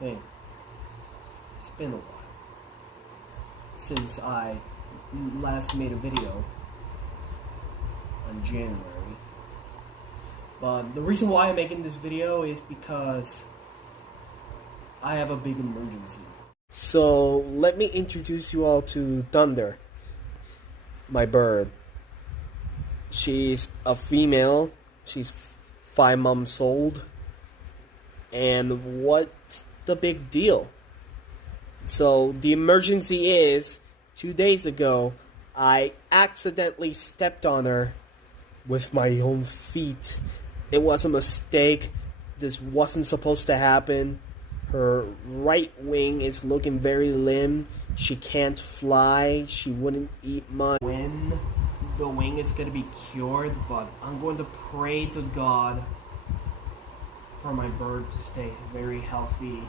Hey, it's been a while since I last made a video on January. But the reason why I'm making this video is because I have a big emergency. So let me introduce you all to Thunder, my bird. She's a female. She's 5 months old. And what's the big deal? So the emergency is 2 days ago, I accidentally stepped on her with my own feet. It was a mistake. This wasn't supposed to happen. Her right wing is looking very limp. She can't fly. She wouldn't eat much. When the wing is going to be cured, but I'm going to pray to God for my bird to stay very healthy.